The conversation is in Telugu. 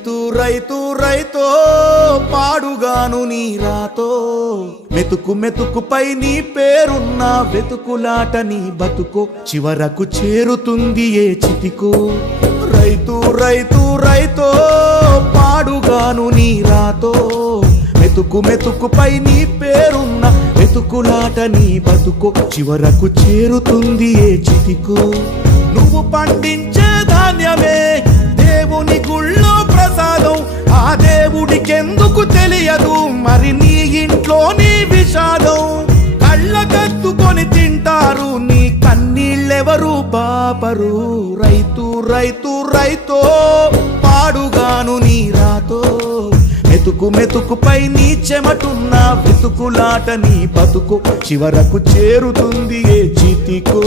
రైతు రైతో పాడుగాను నీ రాతో మెతుకు మెతుకుపై నీ పేరున్న వెతుకులాట నీ బతుకో చివరకు చేరుతుంది ఏ చితికో రైతు రైతు రైతో పాడుగాను నీ రాతో మెతుకు మెతుకుపై నీ పేరున్న వెతుకులాట నీ బతుకో చివరకు చేరుతుంది ఏ చితికో నువ్వు పండించే ధాన్యమే దేవుని గుళ్ళో ప్రసాదం ఆ దేవుడికెందుకు తెలియదు మరి నీ ఇంట్లో నీ విషాదం కళ్ళకత్తుకొని తింటారు నీ కన్నీళ్ళెవరు పాపరు రైతు రైతు రైతో పాడుగాను నీ రాతో మెతుకు మెతుకుపై నీ చెమటున్న వెతుకులాట నీ బతుకు చివరకు చేరుతుంది ఏ చితికో